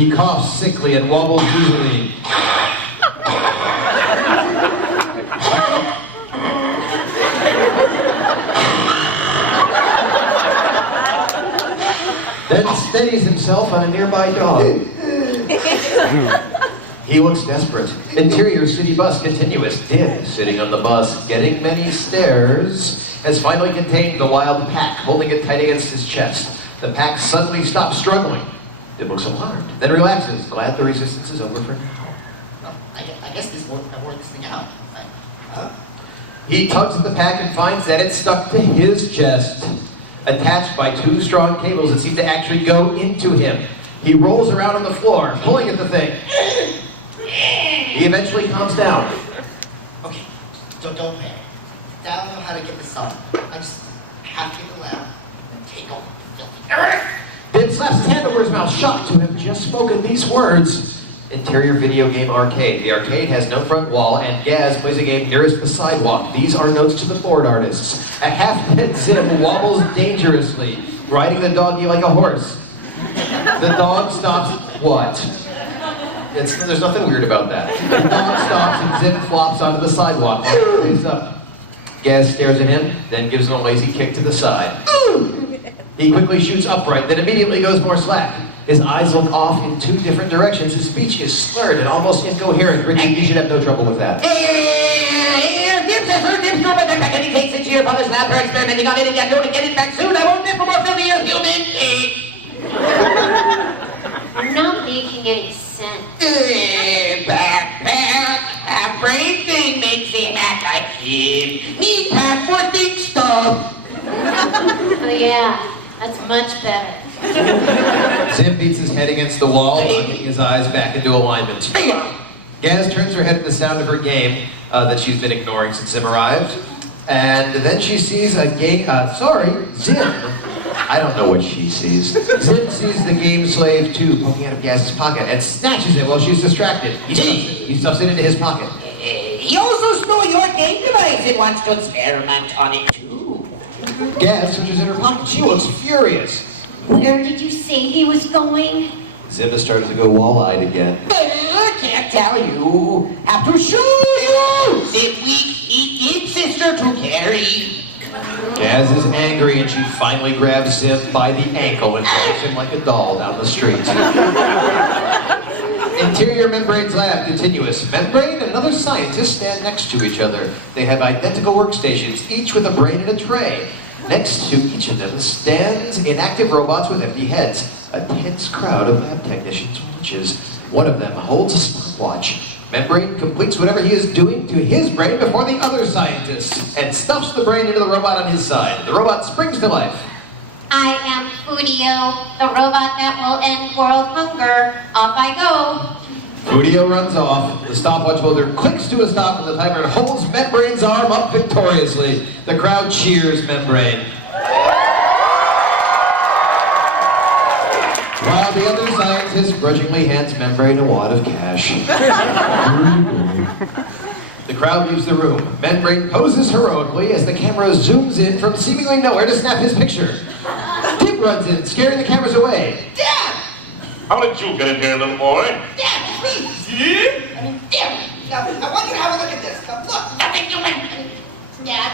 He coughs sickly and wobbles easily. Then steadies himself on a nearby dog. He looks desperate. Interior city bus continuous. Dim, sitting on the bus, getting many stares, has finally contained the wild pack, holding it tight against his chest. The pack suddenly stops struggling. Dim looks alarmed, then relaxes, glad the resistance is over for now. Well, I guess I wore this thing out. He tugs at the pack and finds that it's stuck to his chest, attached by two strong cables that seem to actually go into him. He rolls around on the floor, pulling at the thing. He eventually calms down. Okay, don't panic. Now I know how to get this on. I just have to get the lamp and take off the filthy. Dim slaps his hand over his mouth, shocked to have just spoken these words. Interior video game arcade. The arcade has no front wall, and Gaz plays a game nearest the sidewalk. These are notes to the board artists. A half-dead Zim wobbles dangerously, riding the doggy like a horse. The dog stops. What? There's nothing weird about that. The dog stops and Zim flops onto the sidewalk. Face up. Gaz stares at him, then gives him a lazy kick to the side. He quickly shoots upright, then immediately goes more slack. His eyes look off in two different directions. His speech is slurred and almost incoherent. Richie, you should have no trouble with that. Dibs no better back, and he takes it to your father's lab for experimenting on it, and yet don't get it back soon. I won't live for more filthy as human. You're not making any sense. Backpack, a brain thing makes him act like him. Need pack for thick stuff. Oh yeah, that's much better. Zim beats his head against the wall, knocking his eyes back into alignment. Gaz turns her head at the sound of her game that she's been ignoring since Zim arrived. And then she sees a game, Zim. I don't know what she sees. Zim sees the game slave 2 poking out of Gaz's pocket and snatches it while she's distracted. He stuffs it into his pocket. He also stole your game device and wants to experiment on it too. Gaz switches in her pocket. She looks furious. Where did you say he was going? Zim has started to go wall-eyed again. I can't tell you. Have to show you. Zip weak, eat sister to carry. Gaz is angry and she finally grabs Zim by the ankle and drags him like a doll down the street. Interior Membrane's lab continuous. Membrane and another scientist stand next to each other. They have identical workstations, each with a brain and a tray. Next to each of them stands inactive robots with empty heads. A tense crowd of lab technicians watches. One of them holds a stopwatch. Membrane completes whatever he is doing to his brain before the other scientists and stuffs the brain into the robot on his side. The robot springs to life. I am Foodio, the robot that will end world hunger. Off I go. Foodio runs off. The stopwatch holder clicks to a stop and the timer holds Membrane's arm up victoriously. The crowd cheers Membrane. While the other scientist grudgingly hands Membrane a wad of cash. The crowd leaves the room. Membrane poses heroically as the camera zooms in from seemingly nowhere to snap his picture. Tim runs in, scaring the cameras away. Dad! How did you get in here, little boy? Dad, please! Dad! Now, I want you to have a look at this. Now, look! Nothing doing! Dad?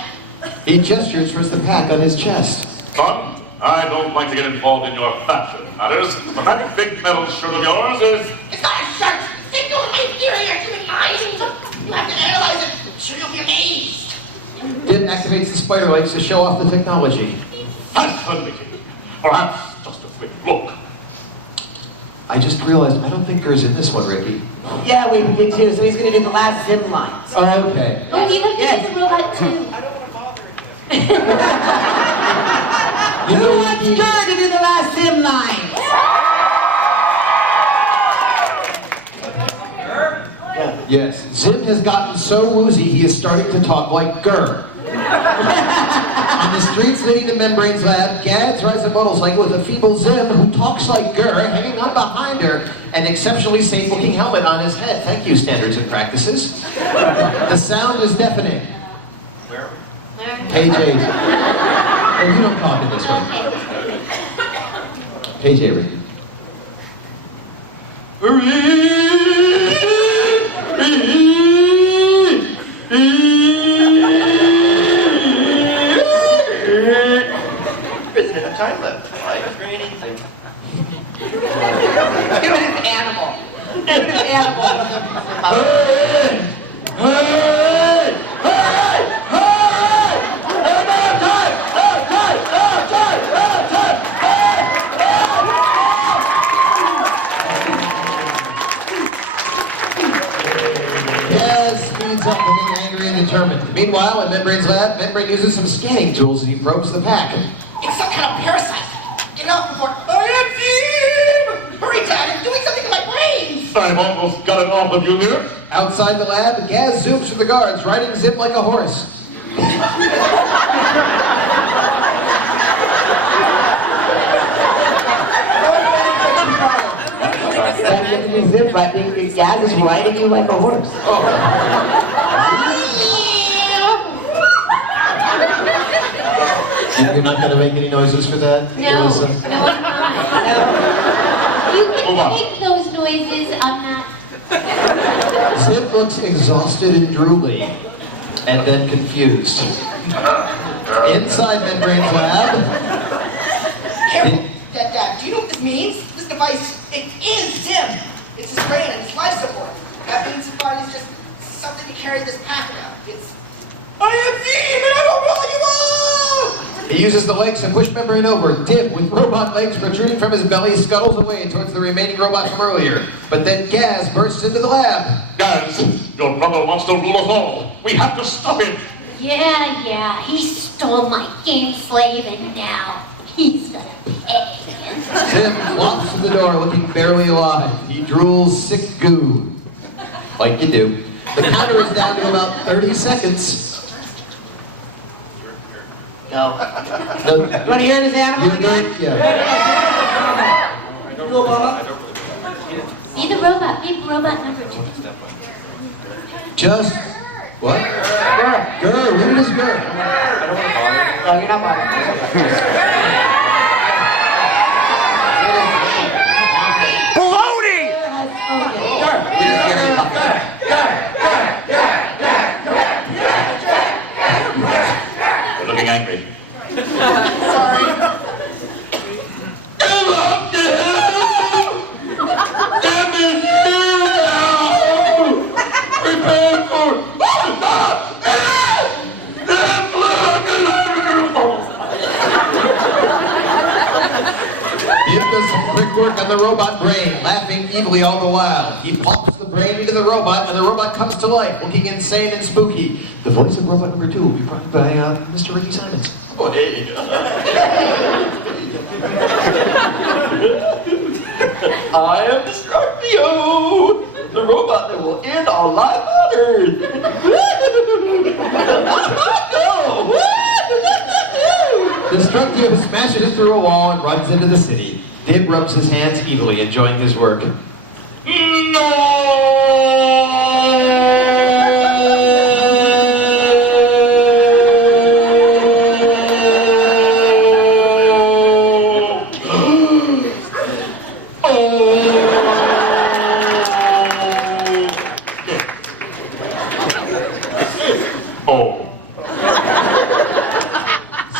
He gestures towards the pack on his chest. Son, I don't like to get involved in your fashion matters, but that big metal shirt of yours is... It's not a shirt! It's into my interior human mind! You have to analyze it. I'm sure you'll be amazed. Dim activates the spider legs to show off the technology. fascinating. Perhaps just a quick look. I just realized I don't think Ger's in this one, Ricky. Yeah, we did too, so he's gonna do the last zip lines. Oh, okay. Oh, you have to Yes. get the robot too. I don't want to bother him. Who wants Ricky, Ger to do the last zip line? yes, Zim has gotten so woozy he is starting to talk like Ger. On the streets leading to Membrane's lab, Gaz rides a motorcycle with a feeble Zim who talks like Ger, hanging on behind her, an exceptionally safe-looking helmet on his head. Thank you, standards and practices. The sound is deafening. Where? Page 8. Oh, you don't talk in this one. Okay. Page 8, Ricky. Isn't enough time left. Like for anything. Give it an animal. Give it an animal. Gaz speeds up, looking angry and determined. Meanwhile, in Membrane's lab, Membrane uses some scanning tools as he probes the pack. It's some kind of parasite. Get out before I am Steve! Hurry, Dad, it's doing something to my brains! I've almost got it off of you there. Outside the lab, Gaz zooms through the guards, riding Zip like a horse. Zip riding, Gaz is riding you like a horse. You're not going to make any noises for that? No, no, I'm not. You Move on. can make those noises, I'm not. Zip looks exhausted and drooly, and then confused. Inside Membrane's lab, Careful, Dad, do you know what this means? This device, it is Zim. It's his brain and his life support. That means his body's just something to carry this pack around. It's, I am Zim and I will roll you all! he uses the legs to push Membrane over. Dib, with robot legs protruding from his belly, scuttles away towards the remaining robot from earlier. But then Gaz bursts into the lab. Guys, your brother wants to rule us all. We have to stop him. Yeah, he stole my game slave and now he's gonna pay. Tim flops to the door, looking barely alive. He drools sick goo. Like you do. The counter is down to about 30 seconds. No. No, You want to hear this animal you're again? good? Yeah. Be the robot number 2. Just what? Girl. Grr, read it as grr. No, you're not bothering. You're looking angry. Sorry. Dib does some quick work on the robot brain, laughing evilly all the while. He pops the brain into the robot, and the robot comes to life, looking insane and spooky. The voice of robot number 2 will be brought by Mr. Ricky Simons. Oh, hey. I am Destructio, the robot that will end all life on Earth. Destructio smashes it through a wall and runs into the city. Dib rubs his hands evilly, enjoying his work.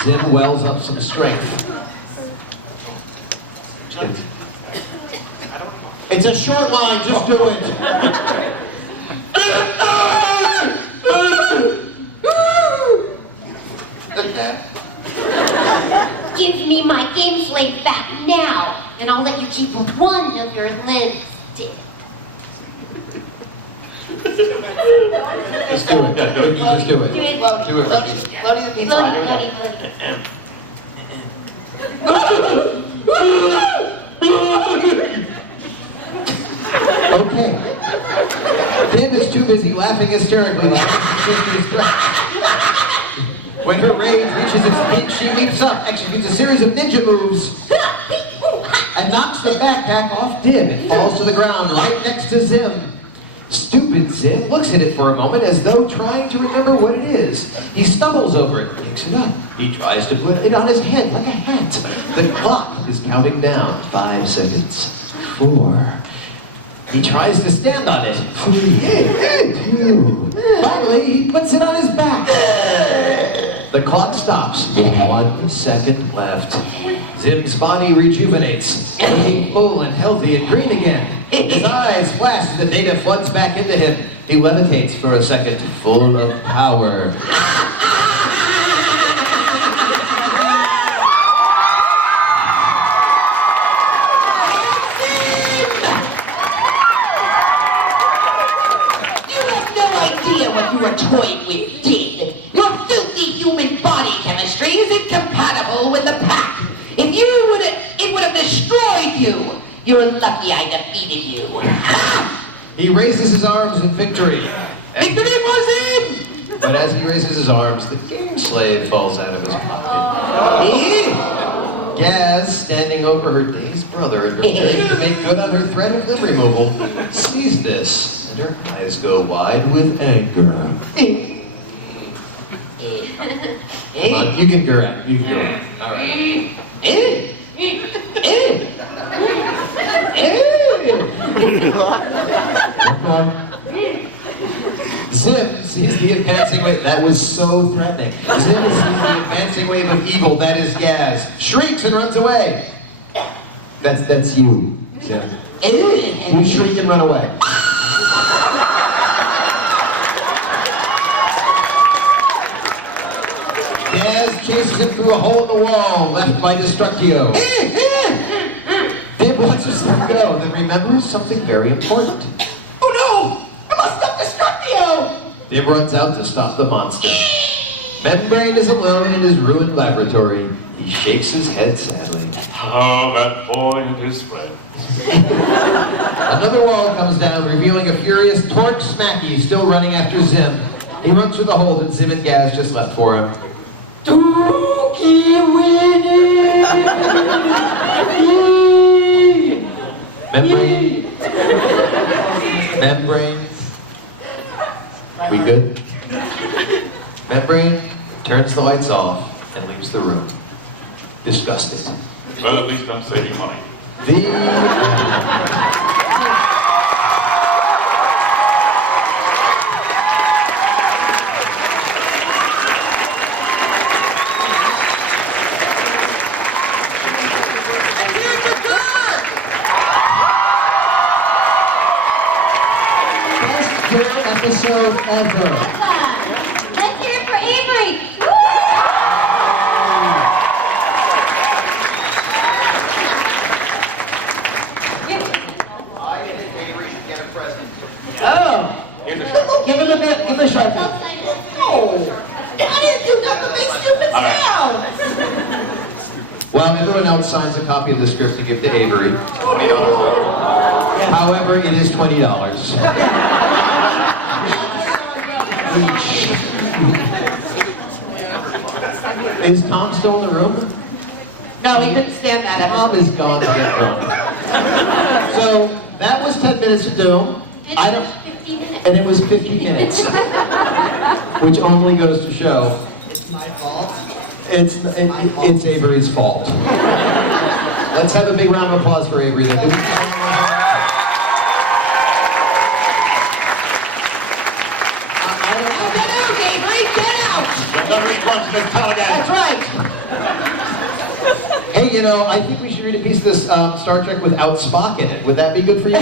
Zim wells up some strength. It's a short line, just do it. Give me my game slave back now, and I'll let you keep one of your limbs, Dib. Just do it. Just do it. Do it. Do it. Loading the pizza. Loading. Okay. Dib is too busy laughing hysterically, when her rage reaches its peak, she leaps up, executes a series of ninja moves, and knocks the backpack off Dib. It falls to the ground right next to Zim. Stupid Zim looks at it for a moment as though trying to remember what it is. He stumbles over it, picks it up. He tries to put it on his head like a hat. The clock is counting down. 5 seconds. 4. He tries to stand on it. Finally, he puts it on his back. The clock stops. 1 second left. Zim's body rejuvenates, looking full and healthy and green again. His eyes flash as the data floods back into him. He levitates for a second, full of power. What you were toying with did. Your filthy human body chemistry is incompatible with the pack. If you would have, it would have destroyed you. You're lucky I defeated you. He raises his arms in victory. Victory was in! But as he raises his arms, the game slave falls out of his pocket. Gaz, standing over her dazed brother and preparing to make good on her threat of limb removal, sees this. Her eyes go wide with anger. Come on, you can go out. You can go out. All right. Zim sees the advancing wave. That was so threatening. Zim sees the advancing wave of evil. That is Gaz. Shrieks and runs away. That's you, Zim. You shriek and run away. Gaz chases him through a hole in the wall left by Destructio. Dib watches them go, then remembers something very important. Oh no! I must stop Destructio! Dib runs out to stop the monster. Membrane is alone in his ruined laboratory. He shakes his head sadly. Oh, that boy and his friends. Another wall comes down, revealing a furious Torque Smacky still running after Zim. He runs through the hole that Zim and Gaz just left for him. Membrane. Membrane. We good? Membrane turns the lights off and leaves the room. Disgusted. Well, at least I'm saving money. Episode ever. Let's hear it for Avery. Woo! I think Avery should get a present. Oh! Here's a shirt. Give him a bit, give him a sharpie. No! I didn't do nothing but make stupid All right. sounds! Well, everyone else signs a copy of the script to give to Avery. However, it is $20. Is Tom still in the room? No, he couldn't stand that. Tom is gone to get drunk. So that was 10 minutes of doom. I don't, 15 minutes. and it was 50 minutes, which only goes to show It's my fault. it's Avery's fault. Let's have a big round of applause for Avery. Then. That's right. Hey, you know, I think we should read a piece of this Star Trek without Spock in it. Would that be good for you?